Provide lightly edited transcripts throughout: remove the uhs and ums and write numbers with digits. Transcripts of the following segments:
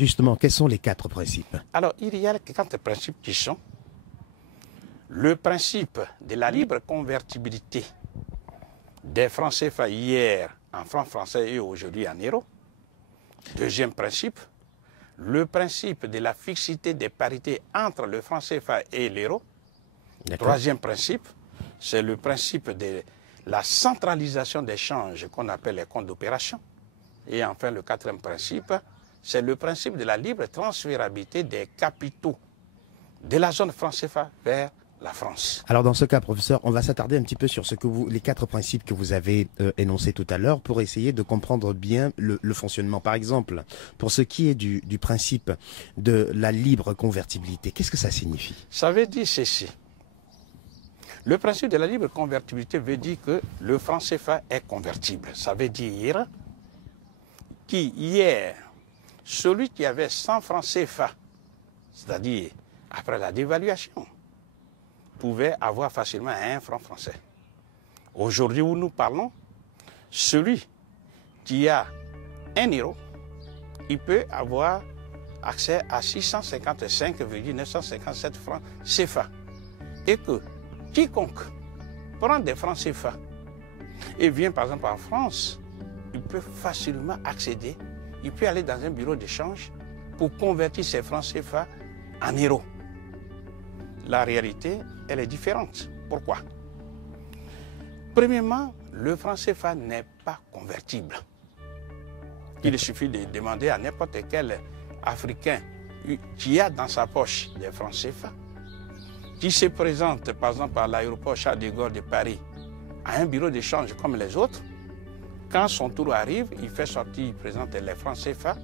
Justement, quels sont les 4 principes? Alors, il y a 4 principes qui sont le principe de la libre convertibilité des francs CFA hier en francs français et aujourd'hui en euros. Deuxième principe, le principe de la fixité des parités entre le franc CFA et l'euro. Troisième principe, c'est le principe de la centralisation des changes qu'on appelle les comptes d'opération. Et enfin, le 4e principe, c'est le principe de la libre transférabilité des capitaux de la zone franc CFA vers la France. Alors dans ce cas, professeur, on va s'attarder un petit peu sur les 4 principes que vous avez énoncés tout à l'heure pour essayer de comprendre bien le fonctionnement. Par exemple, pour ce qui est du principe de la libre convertibilité, qu'est-ce que ça signifie? Ça veut dire ceci. Le principe de la libre convertibilité veut dire que le franc CFA est convertible. Ça veut dire qu'hier, celui qui avait 100 francs CFA, c'est-à-dire après la dévaluation, pouvait avoir facilement 1 franc français. Aujourd'hui où nous parlons, celui qui a 1 euro, il peut avoir accès à 655,957 francs CFA. Et que quiconque prend des francs CFA et vient par exemple en France, il peut facilement accéder, il peut aller dans un bureau d'échange pour convertir ses francs CFA en euros. La réalité, elle est différente. Pourquoi? Premièrement, le franc CFA n'est pas convertible. Il suffit de demander à n'importe quel Africain qui a dans sa poche des francs CFA, qui se présente par exemple à l'aéroport Charles de Gaulle de Paris, à un bureau d'échange comme les autres. Quand son tour arrive, il fait sortir, il présente les francs CFA.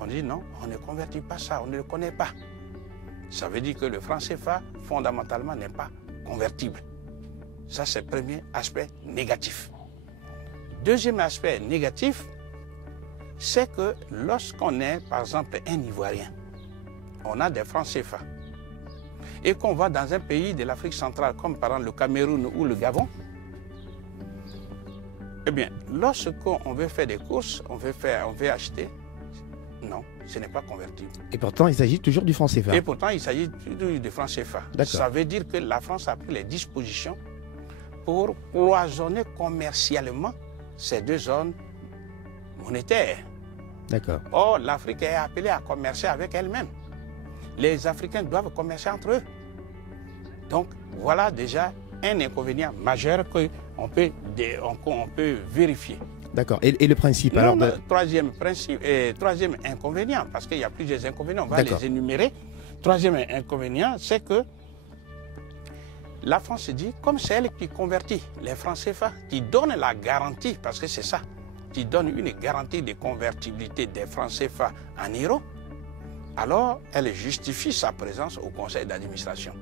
On dit non, on ne convertit pas ça, on ne le connaît pas. Ça veut dire que le franc CFA, fondamentalement, n'est pas convertible. Ça, c'est le premier aspect négatif. Deuxième aspect négatif, c'est que lorsqu'on est, par exemple, un Ivoirien, on a des francs CFA, et qu'on va dans un pays de l'Afrique centrale, comme par exemple le Cameroun ou le Gabon, eh bien, lorsqu'on veut faire des courses, on veut acheter, non, ce n'est pas convertible. Et pourtant, il s'agit toujours du franc CFA. Et pourtant, il s'agit du franc CFA. Ça veut dire que la France a pris les dispositions pour cloisonner commercialement ces deux zones monétaires. D'accord. Or, l'Afrique est appelée à commercer avec elle-même. Les Africains doivent commercer entre eux. Donc, voilà déjà un inconvénient majeur qu'on peut vérifier. D'accord. Et le principe alors de... Troisième inconvénient, parce qu'il y a plusieurs inconvénients, on va les énumérer. Troisième inconvénient, c'est que la France se dit, comme c'est elle qui convertit les francs CFA, qui donne la garantie, parce que c'est ça, qui donne une garantie de convertibilité des francs CFA en euros, alors elle justifie sa présence au conseil d'administration.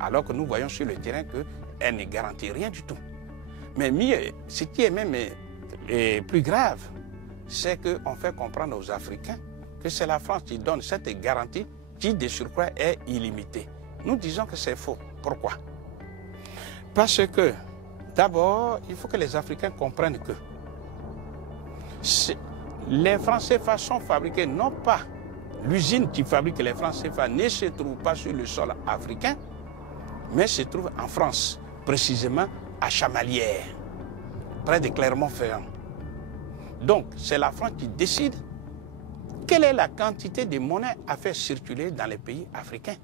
Alors que nous voyons sur le terrain qu'elle ne garantit rien du tout. Mais mieux, ce qui est même plus grave, c'est qu'on fait comprendre aux Africains que c'est la France qui donne cette garantie qui, de surcroît, est illimitée. Nous disons que c'est faux. Pourquoi? Parce que, d'abord, il faut que les Africains comprennent que les francs CFA sont fabriqués non pas, l'usine qui fabrique les francs CFA ne se trouve pas sur le sol africain, mais se trouve en France, précisément à Chamalières, près de Clermont-Ferrand. Donc, c'est la France qui décide quelle est la quantité de monnaie à faire circuler dans les pays africains.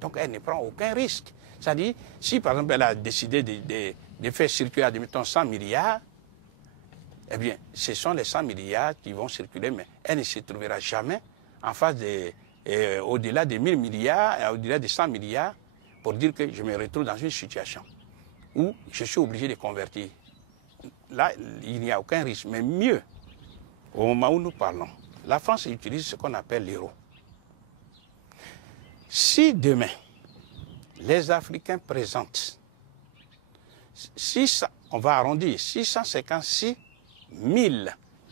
Donc, elle ne prend aucun risque. C'est-à-dire, si par exemple, elle a décidé de faire circuler, admettons, 100 milliards, eh bien, ce sont les 100 milliards qui vont circuler, mais elle ne se trouvera jamais en face au-delà de 1000 milliards, au-delà de 100 milliards, pour dire que je me retrouve dans une situation où je suis obligé de convertir. Là, il n'y a aucun risque. Mais mieux, au moment où nous parlons, la France utilise ce qu'on appelle l'euro. Si demain, les Africains présentent, on va arrondir, 656 000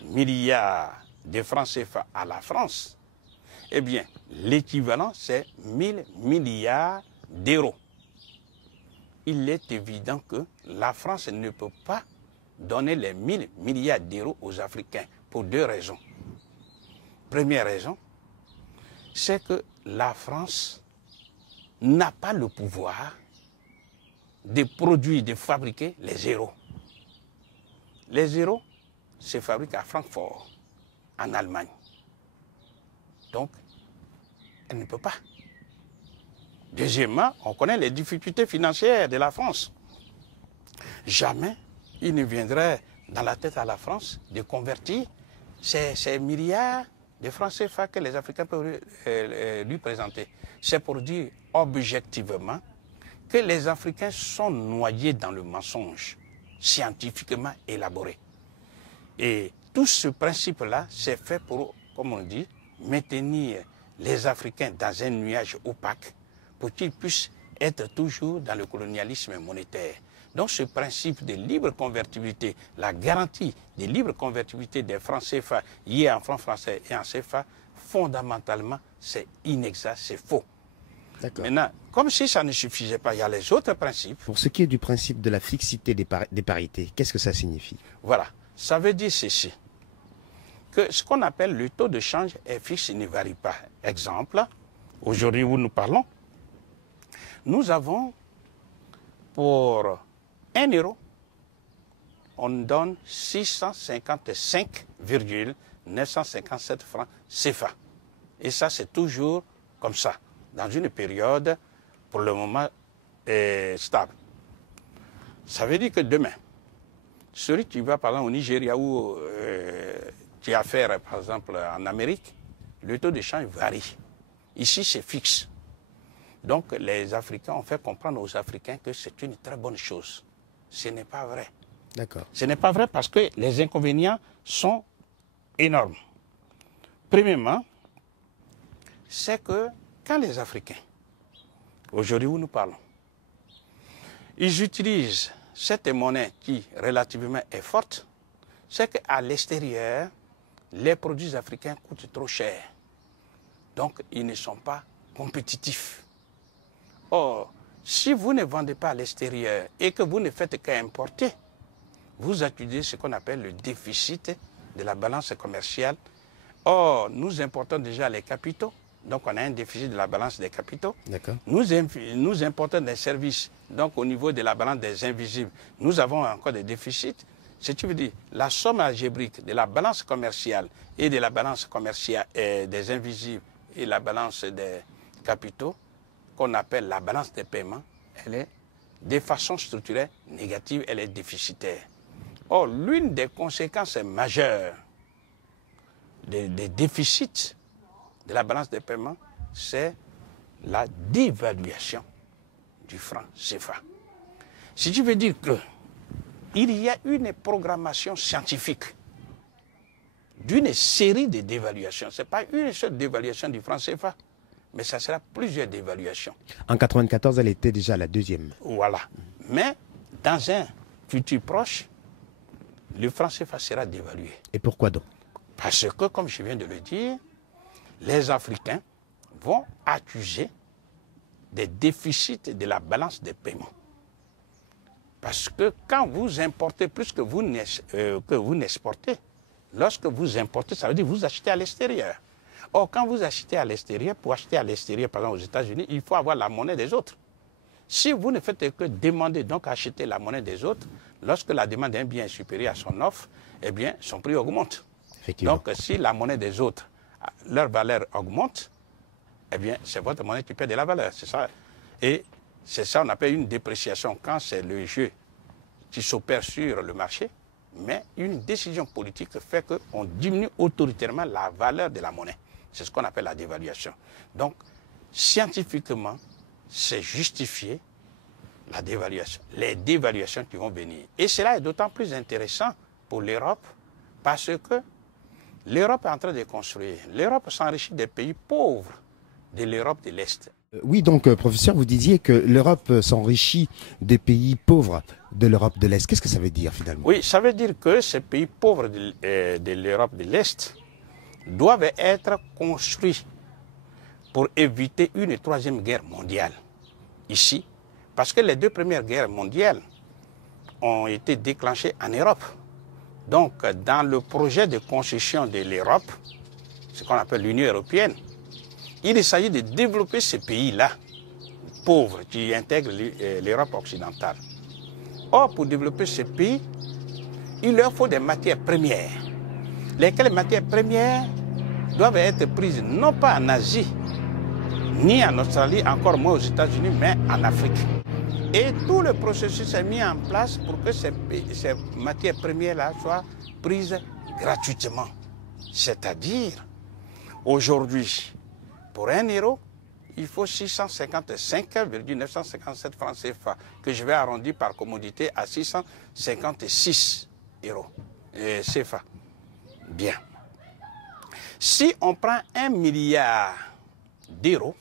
milliards de francs CFA à la France, eh bien, l'équivalent, c'est 1000 milliards d'euros. Il est évident que la France ne peut pas donner les 1000 milliards d'euros aux Africains pour deux raisons. Première raison, c'est que la France n'a pas le pouvoir de produire, de fabriquer les héros. Les héros se fabriquent à Francfort, en Allemagne. Donc, elle ne peut pas. Deuxièmement, on connaît les difficultés financières de la France. Jamais il ne viendrait dans la tête à la France de convertir ces milliards de francs CFA que les Africains peuvent lui présenter. C'est pour dire objectivement que les Africains sont noyés dans le mensonge scientifiquement élaboré. Et tout ce principe-là, c'est fait pour, comme on dit, maintenir les Africains dans un nuage opaque pour qu'ils puissent être toujours dans le colonialisme monétaire. Donc ce principe de libre convertibilité, la garantie de libre convertibilité des francs CFA liés en francs français et en CFA, fondamentalement, c'est inexact, c'est faux. Maintenant, comme si ça ne suffisait pas, il y a les autres principes. Pour ce qui est du principe de la fixité des parités, qu'est-ce que ça signifie? Voilà, ça veut dire ceci, que ce qu'on appelle le taux de change est fixe, il ne varie pas. Exemple, aujourd'hui où nous parlons, nous avons pour 1 euro, on donne 655,957 francs CFA. Et ça, c'est toujours comme ça, dans une période, pour le moment, stable. Ça veut dire que demain, celui qui va par exemple au Nigeria ou qui a affaire par exemple en Amérique, le taux de change varie. Ici, c'est fixe. Donc, les Africains ont fait comprendre aux Africains que c'est une très bonne chose. Ce n'est pas vrai. D'accord. Ce n'est pas vrai parce que les inconvénients sont énormes. Premièrement, c'est que quand les Africains, aujourd'hui où nous parlons, ils utilisent cette monnaie qui relativement est forte, c'est qu'à l'extérieur, les produits africains coûtent trop cher. Donc, ils ne sont pas compétitifs. Or, si vous ne vendez pas à l'extérieur et que vous ne faites qu'importer, vous accusez ce qu'on appelle le déficit de la balance commerciale. Or, nous importons déjà les capitaux, donc on a un déficit de la balance des capitaux. Nous importons des services, donc au niveau de la balance des invisibles, nous avons encore des déficits. Ce qui veut dire la somme algébrique de la balance commerciale et de la balance commerciale des invisibles et la balance des capitaux, qu'on appelle la balance des paiements, elle est de façon structurelle négative, elle est déficitaire. Or, l'une des conséquences majeures des déficits de la balance des paiements, c'est la dévaluation du franc CFA. Ce qui veut dire qu'il y a une programmation scientifique d'une série de dévaluations. Ce n'est pas une seule dévaluation du franc CFA, mais ça sera plusieurs dévaluations. En 1994, elle était déjà la deuxième. Voilà. Mais dans un futur proche, le franc CFA sera dévalué. Et pourquoi donc? Parce que, comme je viens de le dire, les Africains vont accuser des déficits de la balance des paiements. Parce que quand vous importez plus que vous n'exportez, lorsque vous importez, ça veut dire que vous achetez à l'extérieur. Or, quand vous achetez à l'extérieur, pour acheter à l'extérieur, par exemple aux États-Unis, il faut avoir la monnaie des autres. Si vous ne faites que demander, donc acheter la monnaie des autres, lorsque la demande d'un bien est supérieure à son offre, eh bien, son prix augmente. Donc, si la monnaie des autres, leur valeur augmente, eh bien, c'est votre monnaie qui perd de la valeur. C'est ça. Et c'est ça qu'on appelle une dépréciation quand c'est le jeu qui s'opère sur le marché, mais une décision politique fait qu'on diminue autoritairement la valeur de la monnaie. C'est ce qu'on appelle la dévaluation. Donc, scientifiquement, c'est justifié la dévaluation, les dévaluations qui vont venir. Et cela est d'autant plus intéressant pour l'Europe parce que l'Europe est en train de construire. L'Europe s'enrichit des pays pauvres de l'Europe de l'Est. Oui, donc, professeur, vous disiez que l'Europe s'enrichit des pays pauvres de l'Europe de l'Est. Qu'est-ce que ça veut dire, finalement? Oui, ça veut dire que ces pays pauvres de l'Europe de l'Est doivent être construits pour éviter une troisième guerre mondiale ici. Parce que les deux premières guerres mondiales ont été déclenchées en Europe. Donc, dans le projet de construction de l'Europe, ce qu'on appelle l'Union européenne, il s'agit de développer ces pays-là, pauvres, qui intègrent l'Europe occidentale. Or, pour développer ces pays, il leur faut des matières premières, lesquelles matières premières doivent être prises non pas en Asie, ni en Australie, encore moins aux États-Unis, mais en Afrique. Et tout le processus est mis en place pour que ces matières premières-là soient prises gratuitement. C'est-à-dire, aujourd'hui, pour 1 euro, il faut 655,957 francs CFA, que je vais arrondir par commodité à 656 euros CFA. Bien. Si on prend 1 milliard d'euros,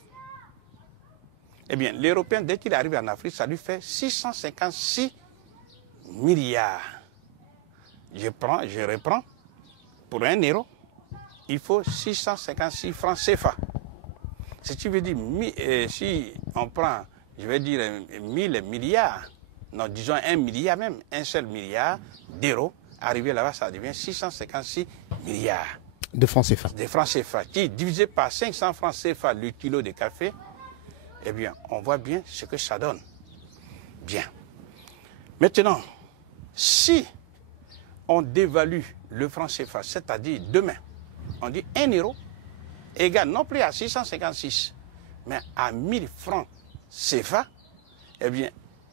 eh bien, l'Européen, dès qu'il arrive en Afrique, ça lui fait 656 milliards. Je reprends, pour 1 euro, il faut 656 francs CFA. Ce qui veut dire, si on prend, je vais dire 1000 milliards, non, disons 1 milliard même, un seul milliard d'euros, arrivé là-bas, ça devient 656 milliards. De francs CFA. De francs CFA, qui, divisé par 500 francs CFA le kilo de café, eh bien, on voit bien ce que ça donne. Bien. Maintenant, si on dévalue le franc CFA, c'est-à-dire demain, on dit 1 euro égale non plus à 656, mais à 1000 francs CFA, eh bien,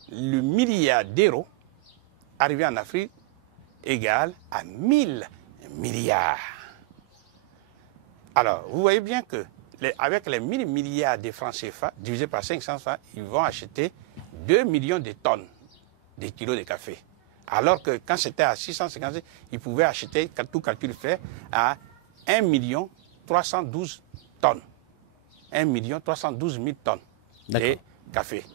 le milliard d'euros arrivé en Afrique égale à 1000 milliards. Alors, vous voyez bien que avec les 1000 milliards de francs CFA, divisé par 500 francs, ils vont acheter 2 millions de tonnes de kilos de café. Alors que quand c'était à 650, ils pouvaient acheter, tout calcul fait, à 1 312 tonnes. 1 312 000 tonnes de café.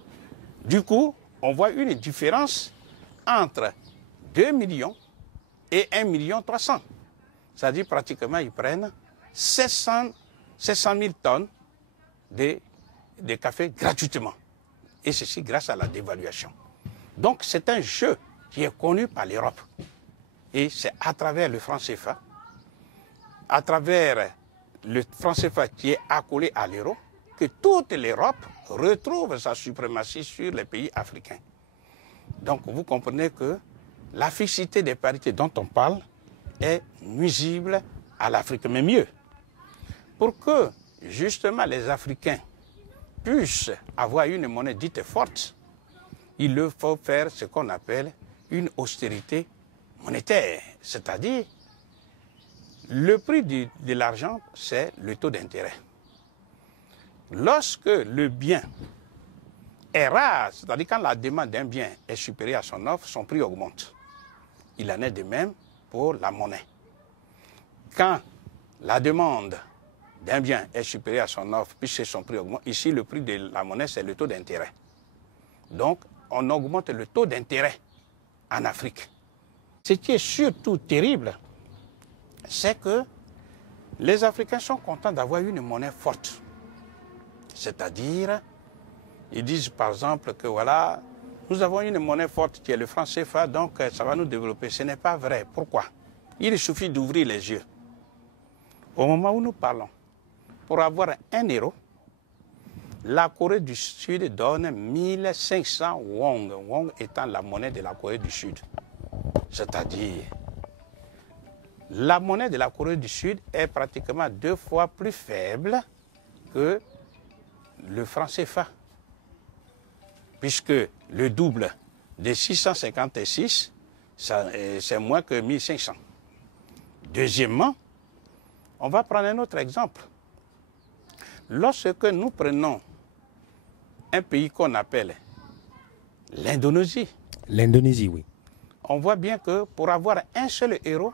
Du coup, on voit une différence entre 2 millions et 1 300 000. C'est-à-dire pratiquement, ils prennent 700 000 tonnes de café gratuitement. Et ceci grâce à la dévaluation. Donc c'est un jeu qui est connu par l'Europe. Et c'est à travers le franc CFA, à travers le franc CFA qui est accolé à l'euro, que toute l'Europe retrouve sa suprématie sur les pays africains. Donc vous comprenez que la fixité des parités dont on parle est nuisible à l'Afrique, mais mieux. Pour que, justement, les Africains puissent avoir une monnaie dite forte, il leur faut faire ce qu'on appelle une austérité monétaire. C'est-à-dire, le prix de l'argent, c'est le taux d'intérêt. Lorsque le bien est rare, c'est-à-dire quand la demande d'un bien est supérieure à son offre, son prix augmente. Il en est de même pour la monnaie. Quand la demande d'un bien est supérieur à son offre, puisque son prix augmente, ici le prix de la monnaie, c'est le taux d'intérêt. Donc, on augmente le taux d'intérêt en Afrique. Ce qui est surtout terrible, c'est que les Africains sont contents d'avoir une monnaie forte. C'est-à-dire, ils disent par exemple que voilà, nous avons une monnaie forte qui est le franc CFA, donc ça va nous développer. Ce n'est pas vrai. Pourquoi? Il suffit d'ouvrir les yeux. Au moment où nous parlons, pour avoir 1 euro, la Corée du Sud donne 1500 won, won étant la monnaie de la Corée du Sud. C'est-à-dire, la monnaie de la Corée du Sud est pratiquement 2 fois plus faible que le franc CFA. Puisque le double de 656, c'est moins que 1500. Deuxièmement, on va prendre un autre exemple. Lorsque nous prenons un pays qu'on appelle l'Indonésie. L'Indonésie, oui. On voit bien que pour avoir un seul euro,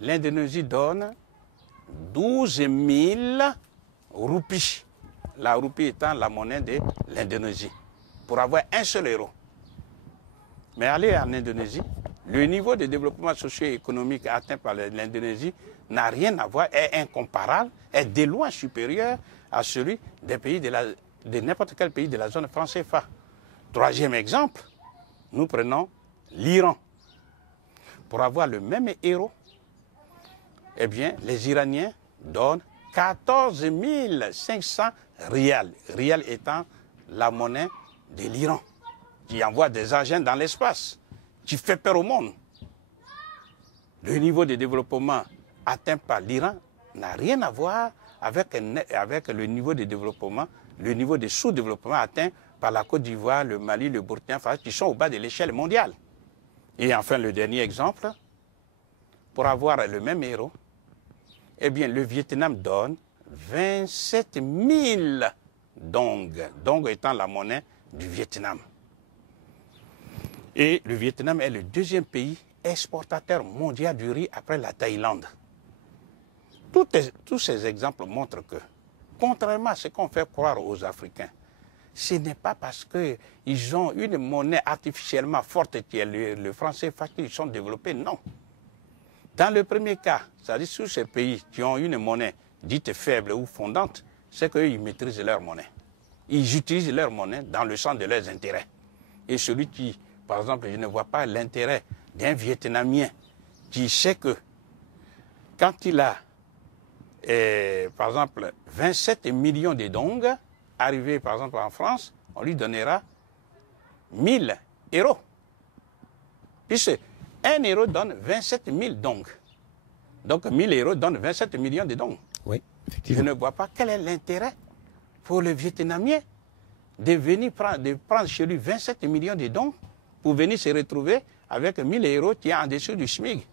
l'Indonésie donne 12 000 roupies. La roupie étant la monnaie de l'Indonésie. Pour avoir un seul euro. Mais aller en Indonésie, le niveau de développement socio-économique atteint par l'Indonésie n'a rien à voir, est incomparable, est de loin supérieur à celui des pays de n'importe quel pays de la zone franc CFA. Troisième exemple, nous prenons l'Iran. Pour avoir le même euro, eh bien, les Iraniens donnent 14 500 rials. Rial étant la monnaie de l'Iran, qui envoie des agents dans l'espace, qui fait peur au monde. Le niveau de développement atteint par l'Iran n'a rien à voir avec le niveau de développement, le niveau de sous-développement atteint par la Côte d'Ivoire, le Mali, le Burkina Faso, qui sont au bas de l'échelle mondiale. Et enfin, le dernier exemple, pour avoir le même héros, eh bien, le Vietnam donne 27 000 dong, dong étant la monnaie du Vietnam. Et le Vietnam est le deuxième pays exportateur mondial du riz après la Thaïlande. Tous ces exemples montrent que, contrairement à ce qu'on fait croire aux Africains, ce n'est pas parce qu'ils ont une monnaie artificiellement forte qui est le franc CFA qu'ils sont développés, non. Dans le premier cas, c'est-à-dire sur ces pays qui ont une monnaie dite faible ou fondante, c'est qu'ils maîtrisent leur monnaie. Ils utilisent leur monnaie dans le sens de leurs intérêts. Et celui qui, par exemple, je ne vois pas l'intérêt d'un Vietnamien qui sait que quand il a, par exemple, 27 millions de dong, arrivé par exemple en France, on lui donnera 1000 euros. Puisque 1 euro donne 27 000 dong. Donc 1000 euros donne 27 millions de dong. Oui, effectivement. Je ne vois pas quel est l'intérêt pour le Vietnamien de venir prendre chez lui 27 millions de dong pour venir se retrouver avec 1000 euros qui est en dessous du SMIC.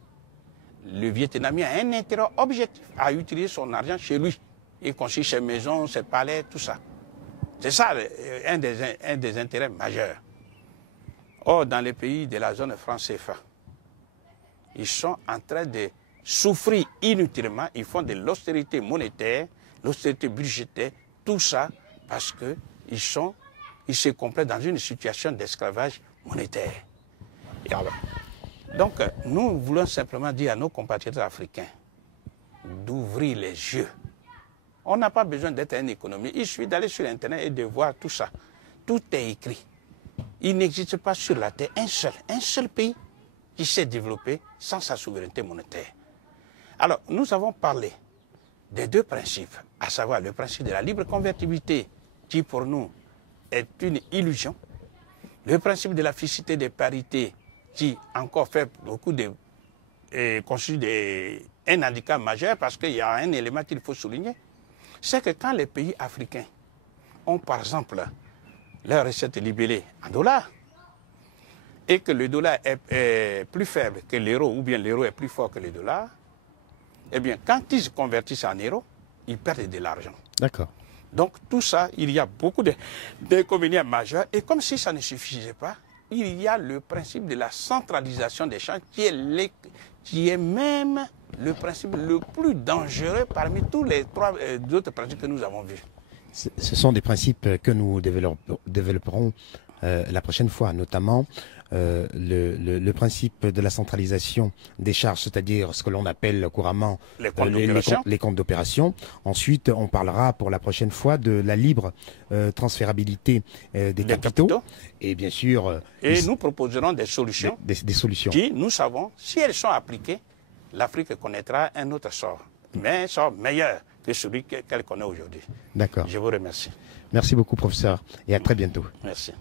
Le Vietnamien a un intérêt objectif à utiliser son argent chez lui. Il construit ses maisons, ses palais, tout ça. C'est ça un des intérêts majeurs. Or, dans les pays de la zone franc CFA, ils sont en train de souffrir inutilement. Ils font de l'austérité monétaire, l'austérité budgétaire, tout ça parce qu'ils se complètent dans une situation d'esclavage monétaire. Et alors, donc, nous voulons simplement dire à nos compatriotes africains d'ouvrir les yeux. On n'a pas besoin d'être un économiste. Il suffit d'aller sur Internet et de voir tout ça. Tout est écrit. Il n'existe pas sur la Terre un seul pays qui s'est développé sans sa souveraineté monétaire. Alors, nous avons parlé des deux principes, à savoir le principe de la libre convertibilité, qui pour nous est une illusion, le principe de la fixité des parités, qui encore fait beaucoup de constitue un handicap majeur, parce qu'il y a un élément qu'il faut souligner, c'est que quand les pays africains ont par exemple leurs recettes libellées en dollars, et que le dollar est plus faible que l'euro, ou bien l'euro est plus fort que le dollar, eh bien, quand ils se convertissent en euros, ils perdent de l'argent. D'accord. Donc, tout ça, il y a beaucoup d'inconvénients majeurs. Et comme si ça ne suffisait pas, il y a le principe de la centralisation des champs qui est même le principe le plus dangereux parmi tous les trois autres principes que nous avons vus. Ce sont des principes que nous développerons la prochaine fois, notamment le principe de la centralisation des charges, c'est-à-dire ce que l'on appelle couramment les comptes d'opération. Ensuite, on parlera pour la prochaine fois de la libre transférabilité des capitaux. Et bien sûr... nous proposerons des solutions, des solutions qui, nous savons, si elles sont appliquées, l'Afrique connaîtra un autre sort, mais un sort meilleur que celui qu'elle connaît aujourd'hui. D'accord. Je vous remercie. Merci beaucoup, professeur, et à très bientôt. Merci.